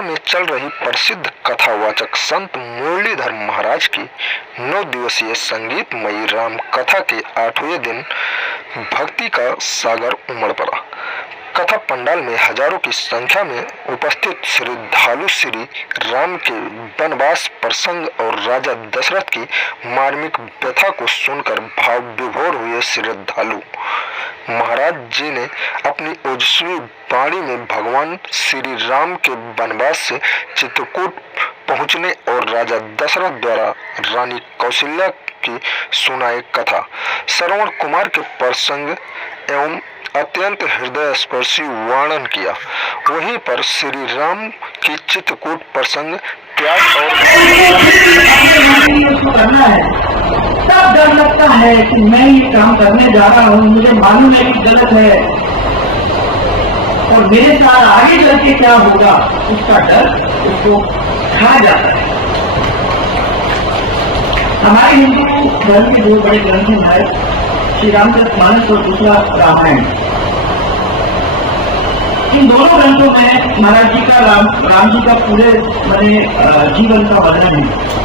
बिहार में चल रही प्रसिद्ध कथावाचक संत मुरलीधर महाराज की 9 दिवसीय संगीतमयी राम कथा के 8वें दिन भक्ति का सागर उमड़ पड़ा। कथा पंडाल में हजारों की संख्या में उपस्थित श्रद्धालु श्री राम के वनवास प्रसंग और राजा दशरथ की मार्मिक व्यथा को सुनकर भाव विभोर हुए। श्रद्धालु महाराज जी ने अपनी ओजस्वी वाणी में भगवान श्री राम के वनवास से चित्रकूट पहुंचने और राजा दशरथ द्वारा रानी कौशल्या की सुनाई कथा श्रवण कुमार के प्रसंग एवं अत्यंत हृदय स्पर्शी वर्णन किया। वहीं पर श्री राम की चित्रकूट प्रसंग त्याग और तब डर लगता है कि मैं ये काम करने जा रहा हूँ, मुझे मालूम है कि गलत है और मेरे साथ आगे चल के क्या होगा उसका डर उसको खा जाता है। हमारे हिंदू धर्म के 2 बड़े ग्रंथ हैं, श्री रामचरितमानस और दूसरा रामायण। इन दोनों ग्रंथों में महाराज जी का राम जी का पूरे बने जीवन का वर्णन है।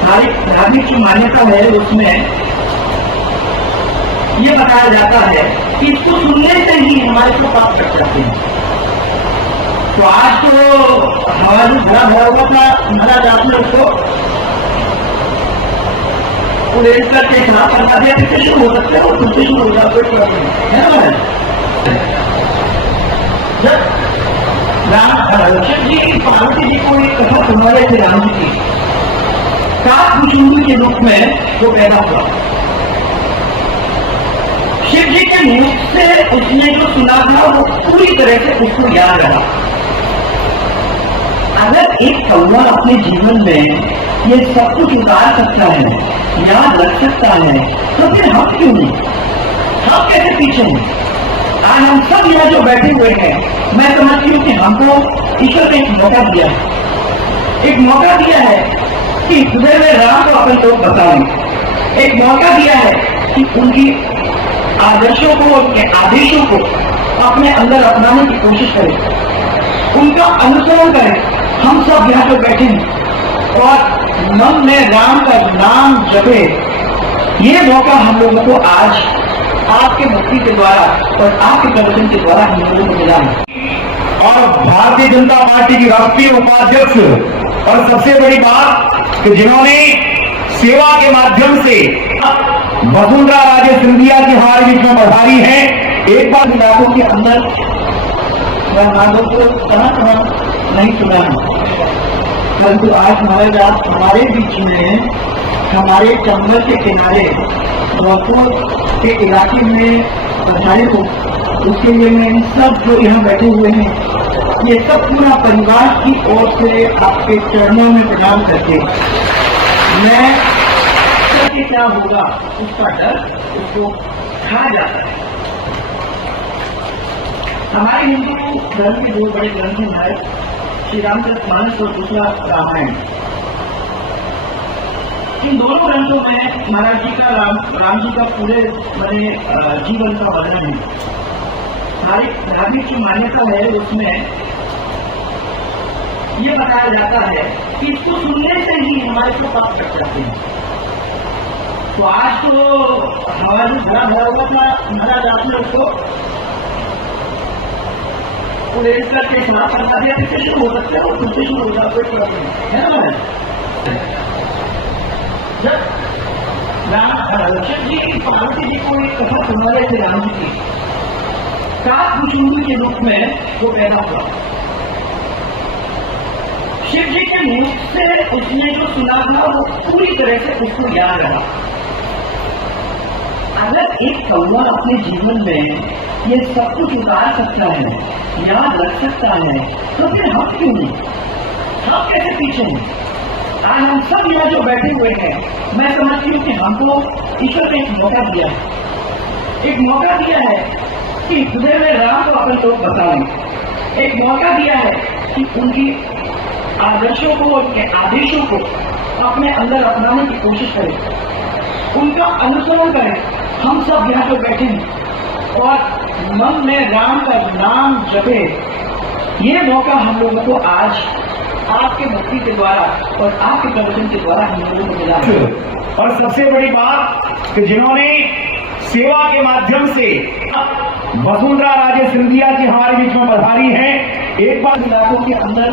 हमारी धार्मिक की मान्यता है उसमें ये बताया जाता है कि इसको सुनने से ही हमारे को पाप कर सकते हैं। तो आज तो हमारा जो भरा भरा हुआ था महाराज आपने उसको उल्लेख करके खराब करवा दिया कि कैसे हो सकता है, वो तुमसे शुरू होगा, कोई प्रॉब्लम है ना। जब राम शिव जी पार्वती जी को एक कथा सुना रहे थे राम जी की, 7 कुशुंडी के रूप में वो पैदा हुआ। शिव जी के मुख से उसने जो सुना था वो पूरी तरह से उसको याद रहा। अगर एक कौवा अपने जीवन में ये सब कुछ उतार सकता है, याद रख सकता है, तो फिर हम क्यों नहीं? हम कैसे पीछे हैं? आज हम सब यहाँ जो बैठे हुए हैं, मैं समझती हूँ कि हमको ईश्वर ने एक मौका दिया है, एक मौका दिया है कि हृदय में राम को अपन तो बताएं, एक मौका दिया है कि उनकी आदर्शों को, उनके आदेशों को अपने अंदर अपनाने की कोशिश करें, उनका अनुसरण करें। हम सब यहाँ पे बैठे हैं और मन में राम का नाम जपे। ये मौका हम लोगों को आज आपके भक्ति के द्वारा और आपके प्रवचन के द्वारा हम लोगों को मिला है। और भारतीय जनता पार्टी की राष्ट्रीय उपाध्यक्ष और सबसे बड़ी बात कि जिन्होंने सेवा के माध्यम से वसुंधरा राजे सिंधिया की हमारे बीच में पधारी है। एक बार इलाकों के अंदर मैं नादों को कहाँ नहीं सुना है, परंतु आज महाराज आप हमारे बीच में हमारे चंबल के किनारे जौनपुर के इलाके में पधारे हो, उसके लिए मैं इन सब जो यहाँ बैठे हुए हैं, ये सब पूरा परिवार की ओर से आपके चरणों में प्रणाम करके मैं करके क्या होगा उसका डर उसको खा जाता है। हमारे हिंदू धर्म के 2 बड़े ग्रंथ हैं, श्री रामचरितमानस और दूसरा रामायण। इन दोनों ग्रंथों में महाराज जी का राम जी का पूरे बने जीवन का वर्णन है। हमारी धार्मिक की मान्यता है उसमें ये बताया जाता है कि इसको सुनने से ही हमारे को पाप कर सकते हैं। तो आज तो हमारा जो भरा भरा हुआ था महाराज आपने उसको उल्लेख करके खराब करवा दिया कि कैसे हो सकता है, वो तुमसे शुरू होगा, कोई प्रॉब्लम है ना। जब शिव जी पार्वती जी को एक कथा सुना रहे थे राम जी की, 7 कुशुंडी के रूप में वो पैदा हुआ। शिव जी के मुख से उसने जो सुना था वो पूरी तरह से उसको याद रहा। अगर एक कौवा अपने जीवन में ये सब कुछ उतार सकता है, याद रख सकता है, तो फिर हम क्यों नहीं? हम कैसे पीछे हैं? आज हम सब यहाँ जो बैठे हुए हैं, मैं समझती हूँ कि हमको ईश्वर ने एक मौका दिया है, एक मौका दिया है कि हृदय में राम को अपन तो बताएं, एक मौका दिया है कि उनकी आदर्शों को, उनके आदेशों को अपने अंदर अपनाने की कोशिश करें, उनका अनुसरण करें। हम सब यहाँ पे बैठे हैं और मन में राम का नाम जपे। ये मौका हम लोगों को आज आपके भक्ति के द्वारा और आपके प्रवचन के द्वारा हम लोगों को मिला है। और सबसे बड़ी बात कि जिन्होंने सेवा के माध्यम से वसुंधरा राजे सिंधिया जी हमारे बीच में पधारी हैं। एक बार इलाकों के अंदर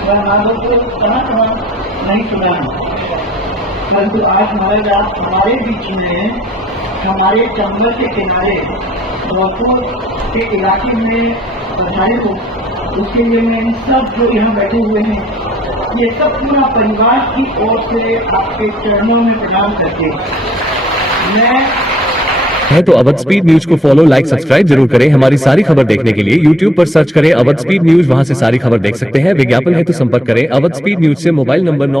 बरनादों को कहाँ नहीं सुना है, परंतु आज हमारे बीच में हमारे चंबल के किनारे धौलपुर के इलाके में पधारे हो, उसके लिए मैं इन सब जो यहाँ बैठे हुए हैं, ये सब पूरा परिवार की ओर से आपके चरणों में प्रणाम करके मैं है तो अवध स्पीड न्यूज को फॉलो, लाइक, सब्सक्राइब जरूर करें। हमारी सारी खबर देखने के लिए YouTube पर सर्च करें अवध स्पीड न्यूज, वहां से सारी खबर देख सकते हैं। विज्ञापन है तो संपर्क करें अवध स्पीड न्यूज से। Mobile number 9